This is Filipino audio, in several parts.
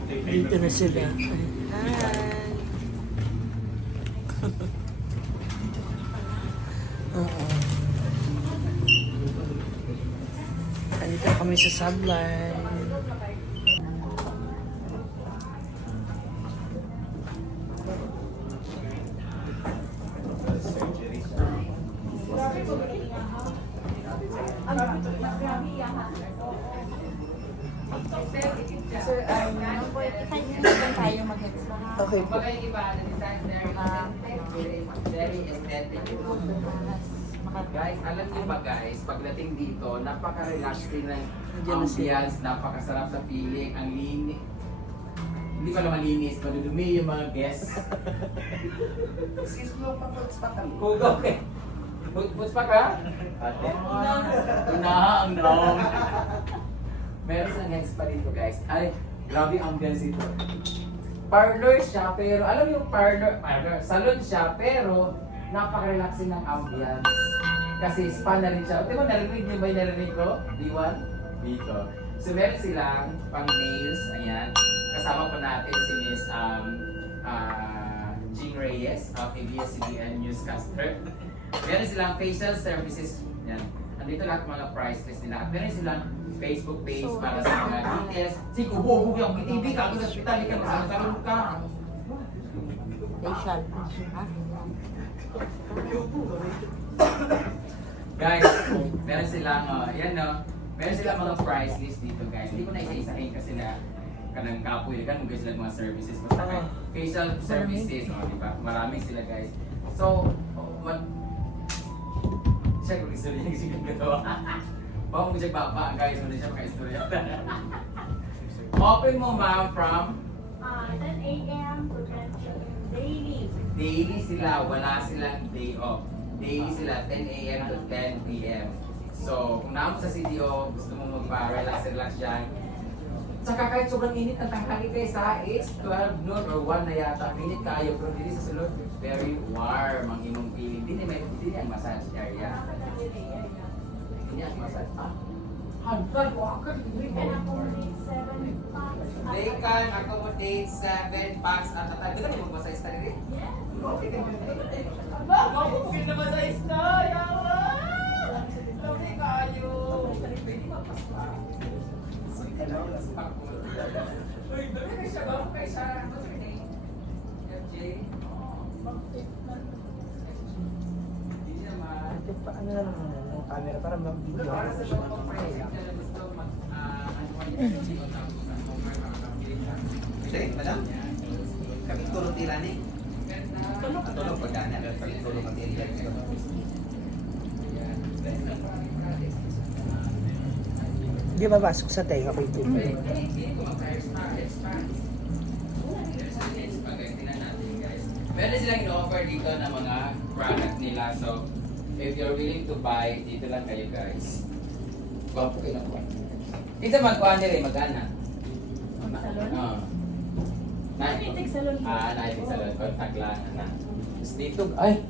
Dito na sila. Hi. Oo. Dito kami sa Sublime. Sir, ng 45 minutes lang tayo mag-heads na. Okay po. Bagay iba, the design very aesthetic. Guys, alam niyo ba guys, pagdating dito, napaka-relaxing ng Diyan na sila. ambience, napakasarap sa feeling, ang linis. Hindi pala malinis, madudumi yung mga guests. Excuse me, pa-puts pa kami. Okay. Puts pa ka? Ate? Una, ang nom. Meron sa next pa dito guys. Ay, grabe ang ambience ito. Parlor siya, pero alam mo yung parlor, salon siya, pero napaka-relaxing ng ambience. Kasi spa na rin siya. Di ba narinig niyo ba yung narinig ko? D1? Dito. So meron silang pang nails, ayan. Kasama po natin si Miss Jean Reyes of ABS-CBN Newscaster. Meron silang facial services, yan. Andito lahat mga price list nila. At meron silang Facebook page para sa mga details. Si Kubo, yung TV ka, kung sa hospital, ikaw magsasalong ka. Facial. Ha? Guys, meron silang, yan no, meron silang mga price list dito guys. Hindi ko na isa-isahin kasi na kanang kapoy, kan guys sila mga services. Basta kay facial services, di ba? Marami sila guys. So, siya kung istorya yung sigang gatawa. Baka mo siya baba guys, wala siya maka-istorya. Open mo ma'am from 10 a.m. to 10 p.m. daily. daily sila, wala silang day off. Daily sila, 10 a.m. to 10 p.m. So, kung naman sa CDO, gusto mo magpa-relax dyan. Tsaka kahit sobrang init ang tanghali kayo sa 8, 12 noon or 1 na yata, init kayo, pero dito sa sulod, very warm ang imong feeling. Hindi ang massage area. Hindi ang massage. Hantad ko ako. We can accommodate 7 packs. They can accommodate 7 packs at a time. Di ba niyo mag-massage ka rin? Yes. Aba, ako feel na massage na. Yawa! Lami kayo. Pwede magpaspa. Sige na, paspa ko. Uy, dami kayo siya ba? Kayo siya. What's your name? FJ? Hindi naman. Ano na naman yung camera para mag-video. Para sa mga compression na gusto Sige, madam. Kami tulong tira ni. Tulong pagdana. Kami tulong ang tira. Hindi ba pasok sa tenga ko ito? Meron silang in-offer dito na mga product nila. So, if you're willing to buy, dito lang kayo guys. Gwapo kayo na po. Ito magkuhan nila eh, magana. Salon? Oo. Nakitig salon. Nakitig salon. Contact lang. Tapos dito, ay!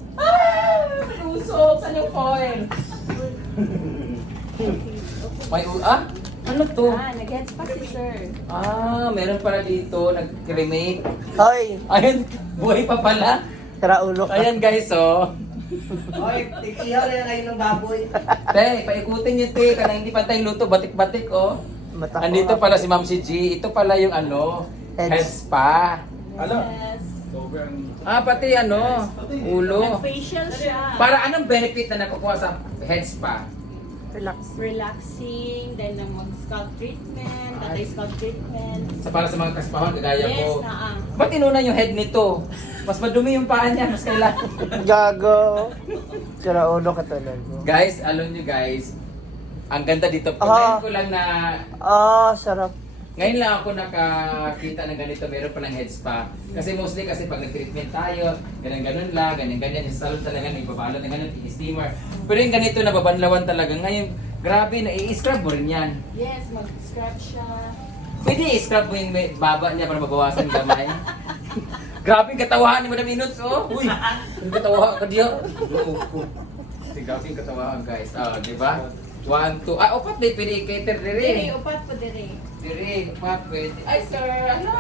May usok! Saan yung foil? May ano to? Nag-heads pa si sir. Meron pala dito, nag-cremate. Hoy! Ayun, buhay pa pala. Tara ulo ka. Ayan guys, oh. Oy, tikiyaw rin ngayon ng baboy. Te, paikutin niyo te, kana hindi pantay luto, batik-batik oh. Mata ko. Andito pala si Ma'am si G. Ito pala yung ano, head spa. Yes. Pati ano, ulo. Facial siya. Para anong benefit na nakukuha sa head spa? Relax. Relaxing, then mag-scalp treatment, anti-scalp treatment. Para sa mga kaspahan, kagaya Yes, ko. naa. Ba't inuna yung head nito? Mas madumi yung paa niya, mas kailangan. Gago. Tara ulo ka talaga. Guys, alam nyo guys, ang ganda dito. Ngayon ko lang na Sarap. Ngayon lang ako nakakita ng ganito, meron palang head spa. Kasi mostly kasi pag nag-treatment tayo, ganun-ganun lang, ganyan-ganyan, yung salon talaga, nagbabalot ng ganun, steamer. Pero yung ganito na babanlawan talaga, ngayon, grabe, na-i-scrub mo rin yan. Yes, mag-scrub siya. Pwede i-scrub mo yung baba niya para mabawasan gamay. Grabe yung katawahan ni Madam Inuts, oh! Uy! Yung katawahan ka diyo. Grabe yung katawahan, guys. Di ba? 1, 2, upat na pwede i-cater Diri, rin. upat pa diri. Dire, pa pwede. Ay sir, ano?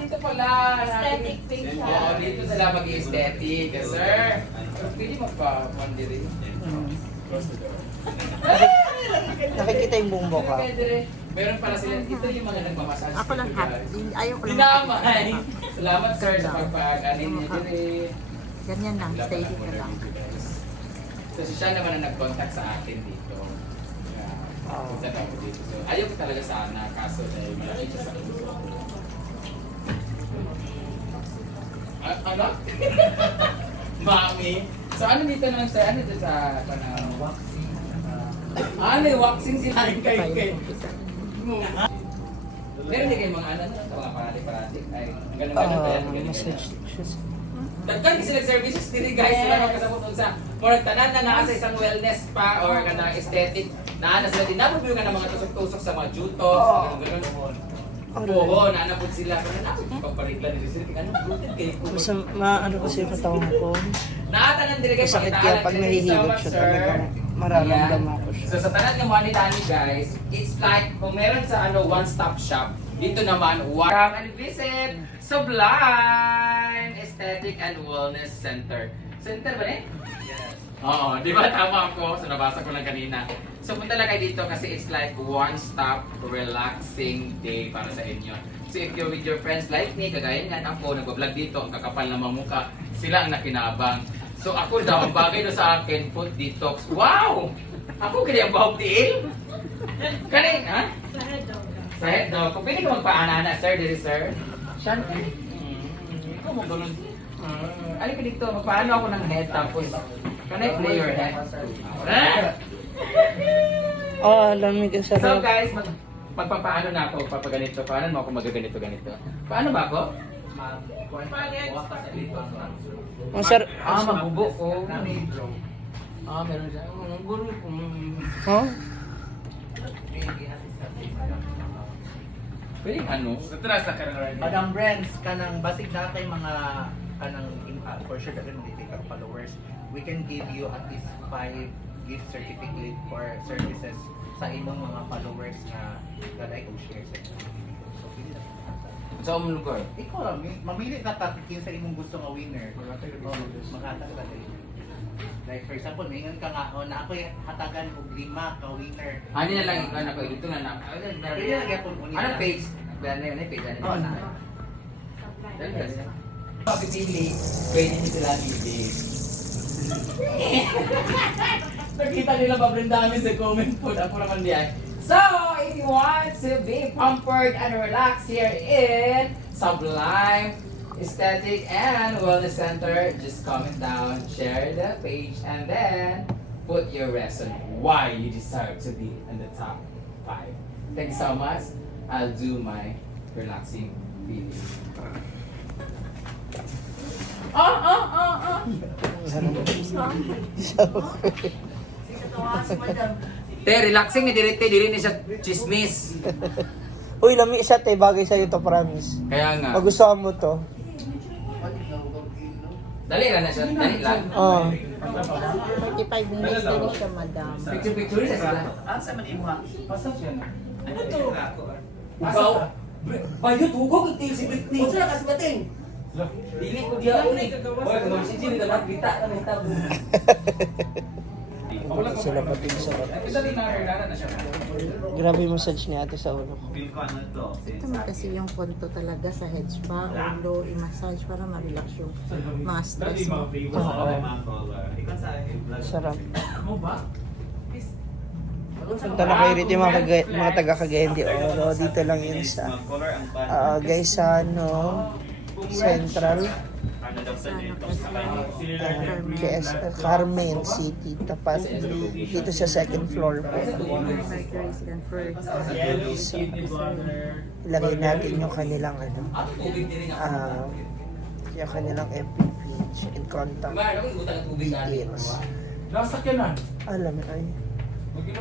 Dito pala. Aesthetic facial. Oo, dito sila mag-aesthetic. Yes, sir. Pwede magpa-one dire. Nakikita yung buong boka. Pwede rin. Meron pala sila. Ito yung mga nagmamassage. Ako lang dito, hat. guys. Ayaw ko lang. Dinamay. Salamat sir sa pagpag-anin niya dire. Ganyan lang, steady ka lang. So siya naman ang nag-contact sa akin dito. Punta na ako dito. So, ayaw ko talaga sana, kaso dahil malaki siya sa ulo ko. Ano? Mami? So ano dito naman sa, ano dito sa, waxing? May waxing sila kay. Meron din kayo mga ano, sa mga parati-parati. Ay, ganun kaya. Massage. Dagkan kasi services diri guys, sila magkasabot sa more tanan na naa sa isang wellness spa or kanang aesthetic. Naa na sila din napud nga ng mga tusok-tusok sa mga jutos, ganun. Oo, naanapod sila. Kaya na pagparigla diri sila ano rooted kay ko. Basta maano kasi yung katawan ko. Naatanan diri guys. Masakit kaya pag nahihilot siya talagang mararamdaman ko siya. So sa tanan ng money tani guys, it's like kung meron sa ano one-stop shop, dito naman welcome and visit Sublime Aesthetic and Wellness Center. Center ba eh? Yes. Oo, di ba tama ako? So nabasa ko lang kanina. So punta lang kayo dito kasi it's like one-stop relaxing day para sa inyo. So if you're with your friends like me, kagaya nga ako, nagbablog dito, ang kakapal na mga mukha, sila ang nakinabang. So ako daw, ang bagay daw sa akin, food detox. Wow! Ako kaya ang bahog tiil? Kanin, ha? Sa head daw. Kung pwede ka magpaanana, sir, diri sir. Siya, ikaw mo ganun. Ano ka dito, magpaano ako ng head tapos, can I play your head? Lamig ang So sarap. guys, magpapaano na ako, papaganito. Paano mo ako magaganito-ganito? Paano ba ako? Ang sarap. Mabubo ko. Meron siya. Guru. Huh? Pwede ano? Madam Brands, kanang basig na kay mga kanang for sure daghan mo dito ka followers, we can give you at least 5 gift certificate for services sa imong mga followers na gaday kong share sa inyo. So, pili na Sa umulugor. ikaw lang, mamili na tapikin sa imong gusto nga winner. Makatag ka tayo. Like for example, mingan ka nga, na ako hatagan og 5 ka winner. Ano na lang ikaw na ko dito na na. Pwede na gyapon mo Ano page? Ano yung page? Ano Oo, na? Pagpipili, pwede nyo sila ibig. Nakita nila pa namin sa comment po. Ako naman diyan. So, if you want to be pampered and relaxed here in Sublime Aesthetic and Wellness Center, just comment down, share the page, and then put your reason why you deserve to be in the top 5. Thanks so much. I'll do my relaxing video. Te, relaxing ni direte, diri ni siya chismis. Uy, lamig siya, te. Bagay sa'yo to, promise. Kaya nga. Magustuhan mo to. Dali lang na siya, dali lang. Oo. 45 minutes din siya, madam. Picture na sila. Asa man imo ha? Pasok siya na. Ano to? Ikaw? Bayot, hugog, itil si Britney. Unsa na kasbating? Dili ko diya ko ni. Oy, kung si Jimmy na kita ka ng tabo. Sila pati sa Isa din na siya. Grabe yung massage ni ate sa ulo ko. Feel ko ano to? Ito mo kasi yung punto talaga sa head spa, ulo, i-massage para ma-relax yung mga stress mo. Sarap. Mo ba? Punta na kayo rito yung mga taga-Cagayan de Oro. Dito lang yun sa Gaisano Central. Carmen City. Tapat dito sa second floor po. Mercury and first. So, ilagay natin yung kanilang Ano tubig din yung kanilang FB page and contact Ano yung utang tubig details. Nasakyanan. Alam mo, ay,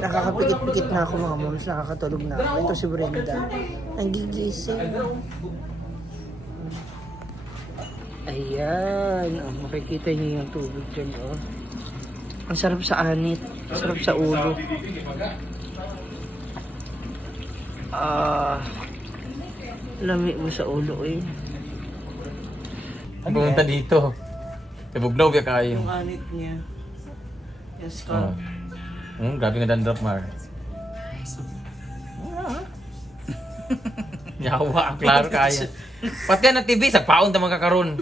nakakapikit-pikit na ako mga moms, nakakatulog na ako. Ito si Brenda. Nagigising. Ayan. Oh, makikita niyo yung tubig dyan. Oh. Ang sarap sa anit. Ang sarap sa ulo. Lami mo sa ulo eh. Pumunta dito. Tibugnaw biya kayo. Yung anit niya. Yung scalp. Grabe nga dandruff, Mar. Yawa, ang klaro kaya. Pati na TV, sa paon ta magkakaroon.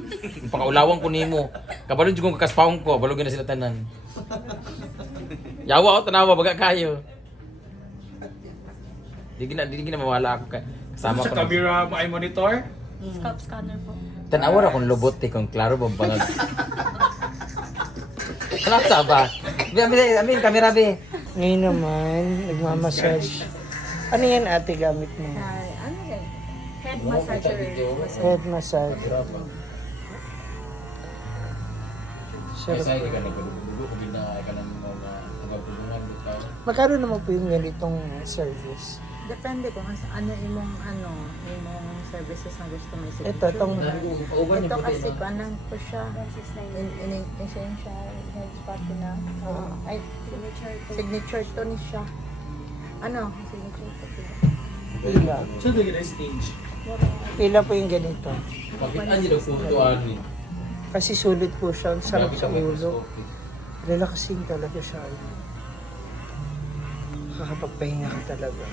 Pakaulawang ko nimo. Kabalo jud kong kakaspaon ko, balugin na sila tanan. Yawa, tanawa baga kayo. Di gina mawala ako kay. Kasama ko. Sa camera mo ay monitor? Scalp scanner po. Tanawa ra kung lubot kung klaro ba bangag. Wala sa ba? Amin, kamera be. Ngayon naman, nagmamassage. Ano yan ate gamit mo? Ano yan? Head massager. Head massage. Sarap. Kasi ka nagdudugo kung ka nang nagpagtulungan dito. Magkano naman po yung ganitong service? Depende kung imong services na gusto mo i-signature. Ito, itong Ito kasi kanang ko siya essential head spa ko na. Ay, signature to ni siya. Ano? Signature to siya. pila. Saan na gina stage? Pila po yung ganito. Bakit ano daw photo ani? Kasi sulit po siya. Ang sarap sa ulo. Relaxing talaga siya. Kakapagpahinga ka talaga.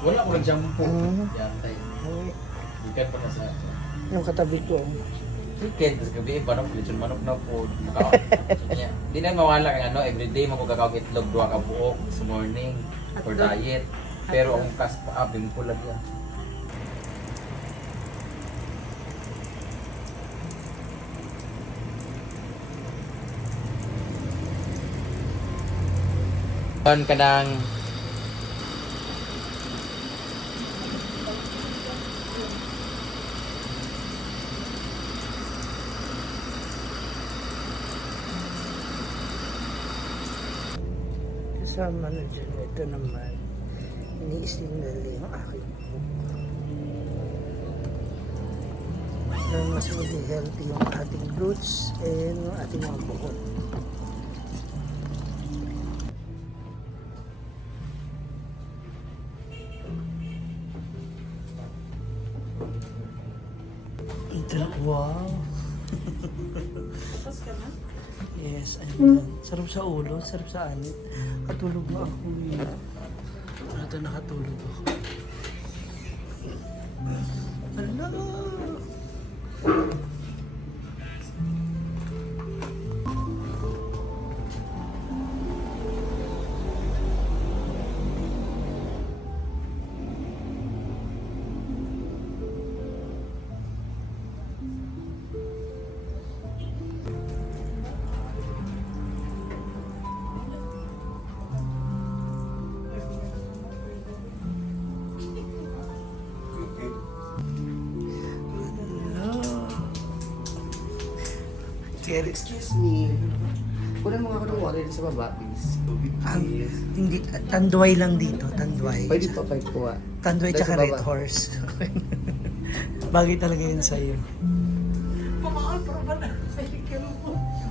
Wala ko nag-shampoo. Mhm. Yatay. Ikan pa na sa Yung katabi ko. weekend, sa gabi, parang lechon manok na po. Di na mawala kang ano, everyday mo ko kakawag itlog, 2 ka buok sa morning for diet. Pero ang kas pa, bimpo lang yan. Ka ng Kasama na dyan. Ito naman. Ini-signal yung aking buhok. Na mas maging healthy yung ating roots and yung ating mga buhok. Ito, wow! Tapos ka na? Yes, I'm done. Sarap sa ulo, sarap sa anit. Katulog na ako eh. Ito nakatulog ako. Hala! Excuse me. Kunin mo nga ako ng water sa baba, please. Ang, hindi, tanduay lang dito, tanduay. Pwede pa pa po. Tanduay tsaka red horse. Bagay talaga yun sa'yo.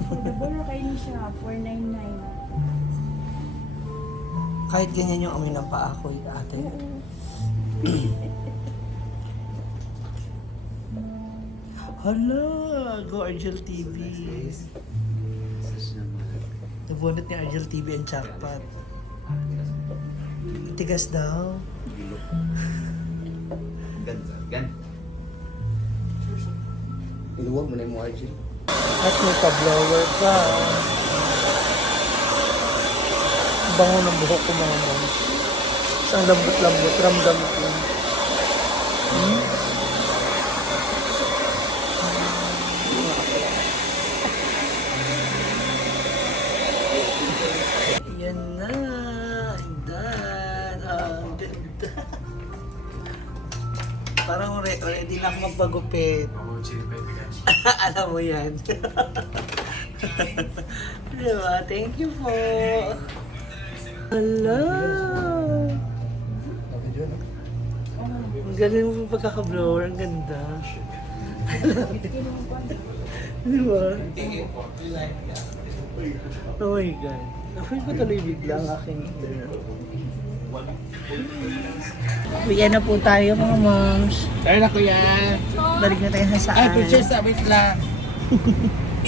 Affordable kayo niya siya, 499. Kahit ganyan yung amoy ng paa ko, ate. Hala, go Argel TV. Nabunot ni Argel TV ang jackpot. Tigas daw. Gan. Iluwag mo na yung margin. At may pa-blower pa. Bango ng buhok ko mga mom. Isang lambot-lambot, ramdam ko. Yan na. I'm done. Ang ganda. Parang ready na ako magpagupit. Alam mo yan. Diba? Thank you po. Hello. Ang galing mo yung pagkaka-blower. Ang ganda. Diba? Oh my God. Na-feel ko tuloy bigla ang aking Uwi na po tayo mga moms. Tara na kuya. Balik na tayo sa saan. Ay, picture sa wait lang.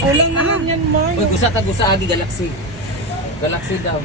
Ulang naman yan, Mar. Uy, gusa agi Galaxy. Galaxy daw.